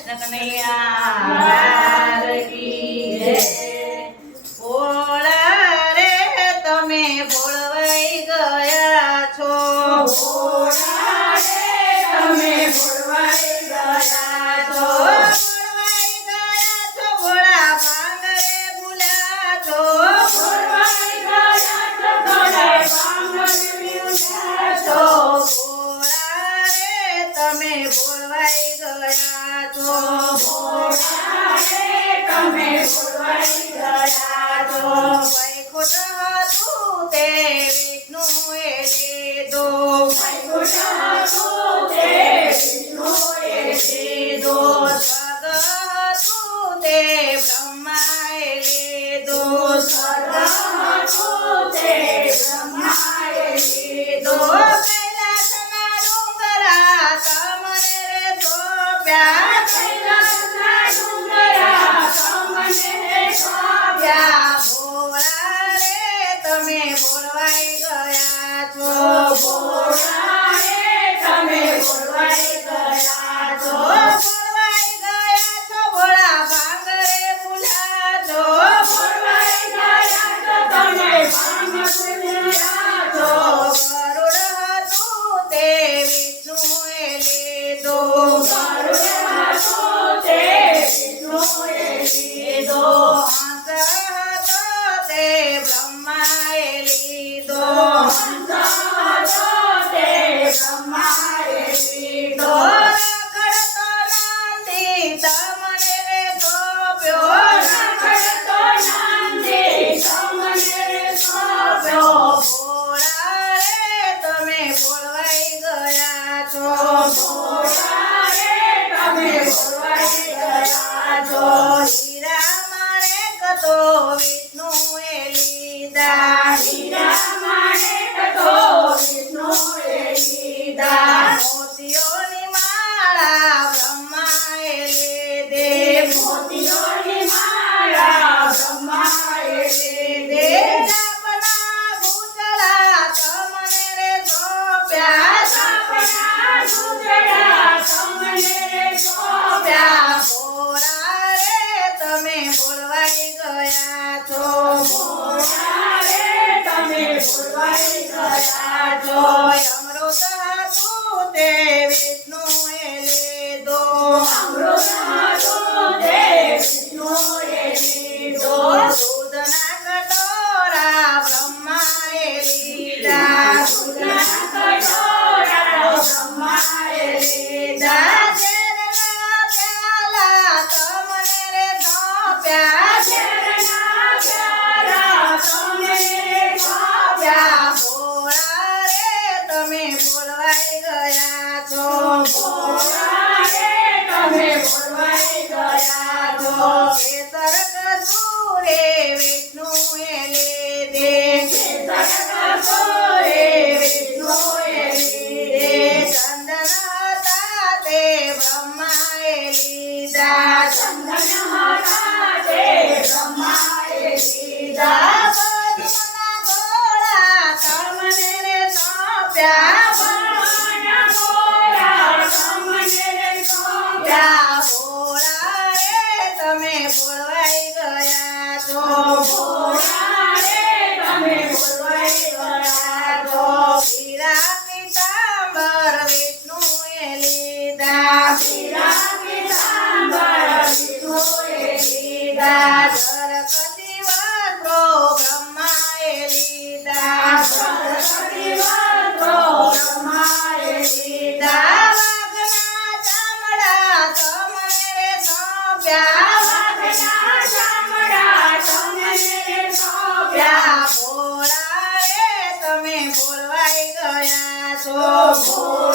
કૃષ્ણ કનૈયા લાલ કી જય। ભોળા રે તમે ભોળવાઈ ગયા છો, ભોળા રે તમે ભોળવાઈ ગયા છો, ભોળવાઈ ગયા છો, ભોળા ભાંગ રે ભૂલ્યા છો, ભોળવાઈ ગયા છો, ભોળા ભાંગ રે ભૂલ્યા છો, ભોળા રે તમે ભોળવાઈ ગયા છો, ભોળા રે તમે ભોળવાઈ ગયા છો, વૈકુંઠ હતું તે વિષ્ણુએ લીધો, વૈકુંઠ હતું તે વિષ્ણુએ લીધો, સ્વર્ગ હતું તે બ્રહ્માએ લીધો, સ્વર્ગ હતું તે બ્રહ્માએ લીધો, કૈલાસના ડુંગરા તમને રે સોંપ્યા, કૈલાસના ડુંગરા તમને સોંપ્યા, ભોળા રે તમે ભોળવાઈ ગયા છો, ભોળા રે તમે ભોળવાઈ ગયા છો, ભોળવાઈ ગયા છો, ભોળા ભાંગ રે ભૂલ્યા છો, ભોળવાઈ ગયા છો, તમે ભાંગ ભૂલ્યા છો, ગરુડ હતું તે વિષ્ણુએ લીધો, ગરુડ હતું તે વિષ્ણુએ લીધો, હંસ હતો તે બ્રહ્માએ લીધો, હંસ હતો તે બ્રહ્માએ લીધો, રખડતો નંદી તમને રે સોંપ્યો, રખડતો નંદી તમને સોંપ્યો, ભોળા રે તમે ભોળવાઈ ગયા છો, ભોળા રે તમે ભોળવાઈ ગયા છો, હીરા માણેક તો વિષ્ણુએ લીધા, હીરા માણેક તો વિષ્ણુએ લીધા, મોતીઓની માળા બ્રહ્માએ લીધે, મોતીઓની માળા બ્રહ્માએ લીધે, સાપના ભૂતળા તમને રે સોંપ્યા, સાપના ભૂતળા તમને સોંપ્યા, ભોળા રે તમે ભોળવાઈ ગયા છો, ભોળા રે તમે ભોળવાઈ ગયા છો, અમૃત હતું તે વિષ્ણુએ લીધો, અમૃત હતું તે વિષ્ણુએ લીધો, દૂધના કટોરા બ્રહ્માએ લીધા, દૂધના કટોરા બ્રહ્માએ લીધા, ઝેરના પ્યાલા તમને રે સોંપ્યા, ઝેરના પ્યાલા તમને સોંપ્યા, ભોળા રે તમે ભોળવાઈ ગયા છો, ભોળા રે તમે ભોળવાઈ ગયા છો, કેસર કસૂરે વિષ્ણુએ લીધે, સર્ગસુરે વિષ્ણુએ લીધે, ચંદન હતા તે બ્રહ્માએ લીધા, ચંદન હતા તે બ્રહ્માએ લીધા, પદ્મના ગોળા તમને રે સોંપ્યા, પવનના ગોળા તમને સોંપ્યા, ભોળા રે તમે ભોળવાઈ ગયા છો, ભોળા રે તમે ભોળવાઈ ગયા છો, હીરા પીતાંબર વિષ્ણુએ લીધા, હીરા પીતાંબર વિષ્ણુએ લીધા, સરસ્વતી વસ્ત્રો બ્રહ્માએ લીધા, સરસ્વતી વસ્ત્રો બ્રહ્માએ લીધા, વાઘના ચામડા તમને રે સોંપ્યા, વાઘના ચામડા તમને સોંપ્યા, ભોળા રે તમે ભોળવાઈ ગયા છો, ભોળા